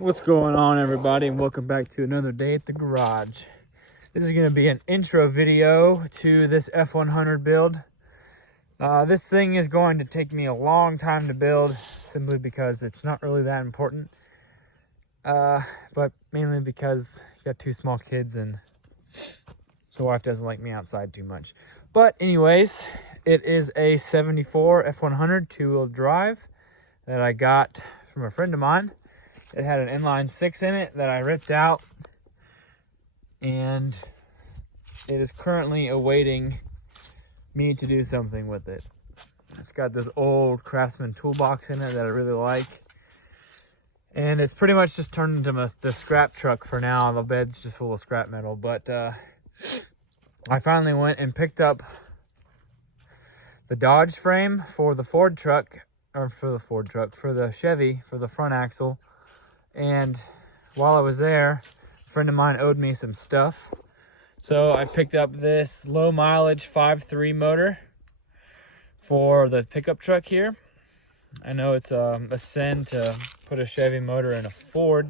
What's going on, everybody, and welcome back to another day at the garage. This is going to be an intro video to this F100 build. This thing is going to take me a long time to build, simply because it's not really that important, but mainly because I got two small kids and the wife doesn't like me outside too much. But anyways, it is a 74 F100 two-wheel drive that I got from a friend of mine. It had an inline 6 in it that I ripped out, and it is currently awaiting me to do something with it. It's got this old Craftsman toolbox in it that I really like, and it's pretty much just turned into the scrap truck for now. The bed's just full of scrap metal, but I finally went and picked up the Dodge frame for the Ford truck, or for the Chevy, for the front axle. And while I was there, a friend of mine owed me some stuff. So I picked up this low mileage 5.3 motor for the pickup truck here. I know it's a sin to put a Chevy motor in a Ford,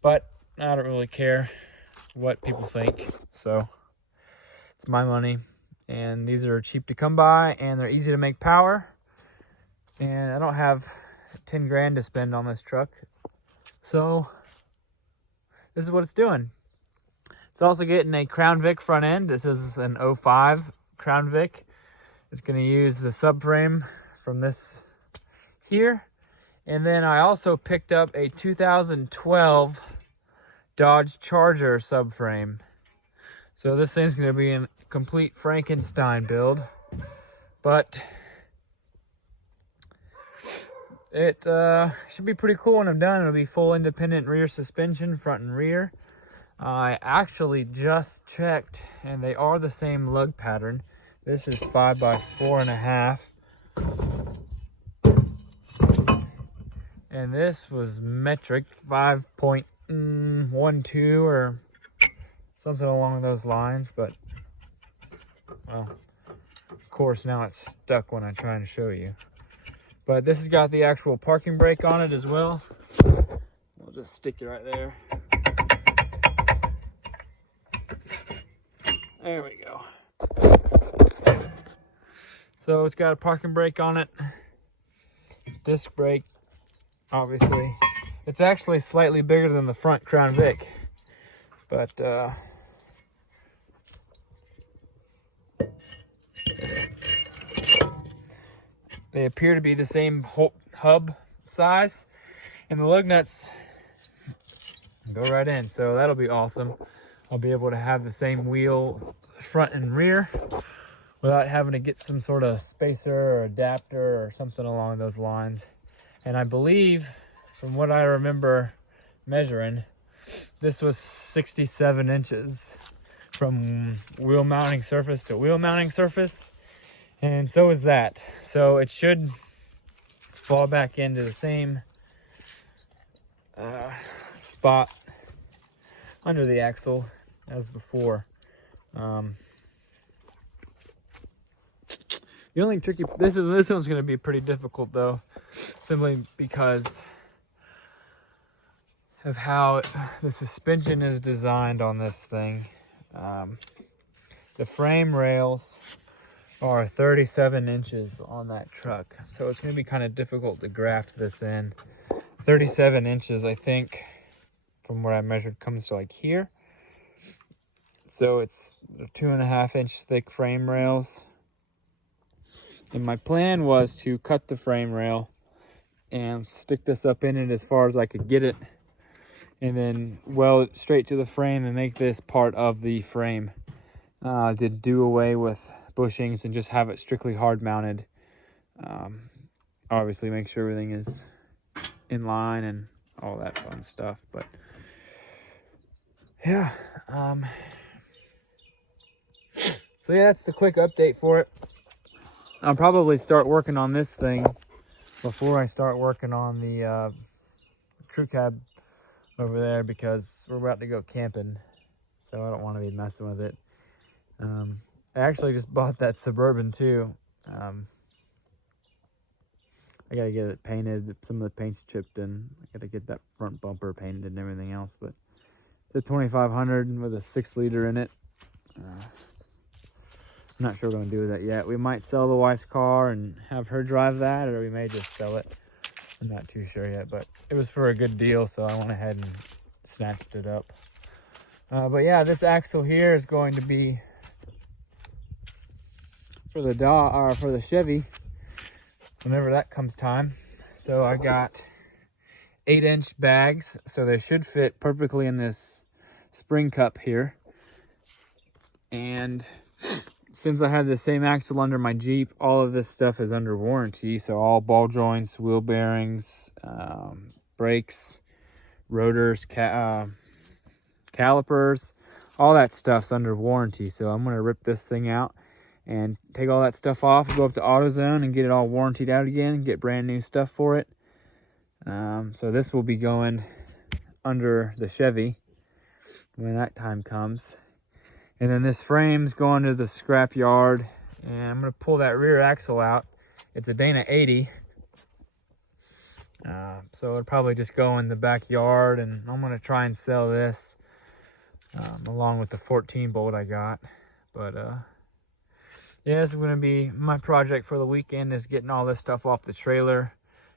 but I don't really care what people think. So it's my money, and these are cheap to come by, and they're easy to make power. And I don't have 10 grand to spend on this truck. So this is what it's doing. It's also getting a Crown Vic front end. This is an 05 Crown Vic. It's going to use the subframe from this here. And then I also picked up a 2012 Dodge Charger subframe. So this thing's going to be a complete Frankenstein build. But it should be pretty cool when I'm done. It'll be full independent rear suspension, front and rear. I actually just checked, and they are the same lug pattern. This is 5x4.5. And this was metric 5.12 or something along those lines. But, well, of course, now it's stuck when I try and show you. But this has got the actual parking brake on it as well. We'll just stick it right there. There we go. So it's got a parking brake on it. Disc brake, obviously. It's actually slightly bigger than the front Crown Vic. But they appear to be the same hub size, and the lug nuts go right in, so that'll be awesome. I'll be able to have the same wheel front and rear without having to get some sort of spacer or adapter or something along those lines. And I believe, from what I remember measuring, this was 67 inches from wheel mounting surface to wheel mounting surface. And so is that. So it should fall back into the same spot under the axle as before. The only tricky, this one's going to be pretty difficult though, simply because of how the suspension is designed on this thing. The frame rails are 37 inches on that truck, so it's going to be kind of difficult to graft this in. 37 inches, I think, from what I measured, comes to like here. So it's 2.5 inch thick frame rails, and my plan was to cut the frame rail and stick this up in it as far as I could get it, and then weld it straight to the frame and make this part of the frame. To do away with bushings and just have it strictly hard mounted. Obviously make sure everything is in line and all that fun stuff. But yeah, so yeah, that's the quick update for it. I'll probably start working on this thing before I start working on the crew cab over there, because we're about to go camping, so I don't want to be messing with it. I actually just bought that Suburban too. I I gotta get it painted. Some of the paint's chipped in. I gotta get that front bumper painted and everything else. But it's a 2500 with a 6-liter in it. I'm not sure what I'm gonna do with that yet. We might sell the wife's car and have her drive that, or we may just sell it. I'm not too sure yet, but it was for a good deal, so I went ahead and snatched it up. But yeah, this axle here is going to be for the Chevy whenever that comes time. So I got 8-inch bags, so they should fit perfectly in this spring cup here. And since I have the same axle under my Jeep, all of this stuff is under warranty. So all ball joints, wheel bearings, brakes, rotors, calipers, all that stuff's under warranty. So I'm gonna rip this thing out and take all that stuff off, go up to AutoZone and get it all warrantied out again and get brand new stuff for it. So this will be going under the Chevy when that time comes. And then this frame's going to the scrap yard, and I'm gonna pull that rear axle out. It's a Dana 80. So it'll probably just go in the backyard, and I'm gonna try and sell this along with the 14 bolt I got. But yeah, this is gonna be my project for the weekend, is getting all this stuff off the trailer,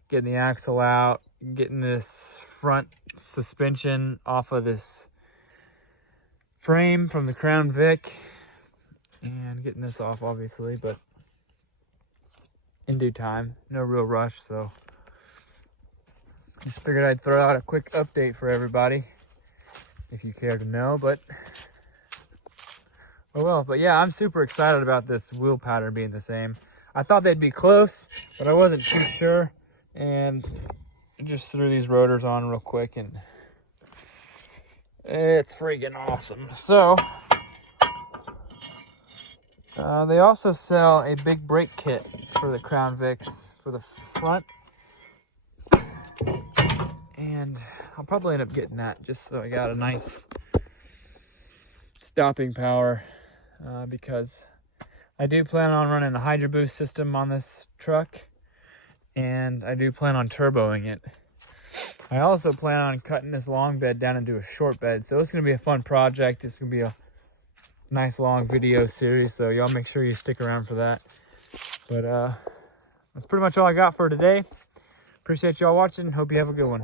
getting the axle out, getting this front suspension off of this frame from the Crown Vic, and getting this off obviously, but in due time, no real rush. So just figured I'd throw out a quick update for everybody if you care to know. But oh well. But yeah, I'm super excited about this wheel pattern being the same. I thought they'd be close, but I wasn't too sure, and just threw these rotors on real quick, and it's freaking awesome. So they also sell a big brake kit for the Crown Vics for the front, and I'll probably end up getting that just so I got a nice stopping power, because I do plan on running a Hydro Boost system on this truck, and I do plan on turboing it. I also plan on cutting this long bed down into a short bed, so it's going to be a fun project. It's going to be a nice long video series, so y'all make sure you stick around for that. But that's pretty much all I got for today. Appreciate y'all watching. Hope you have a good one.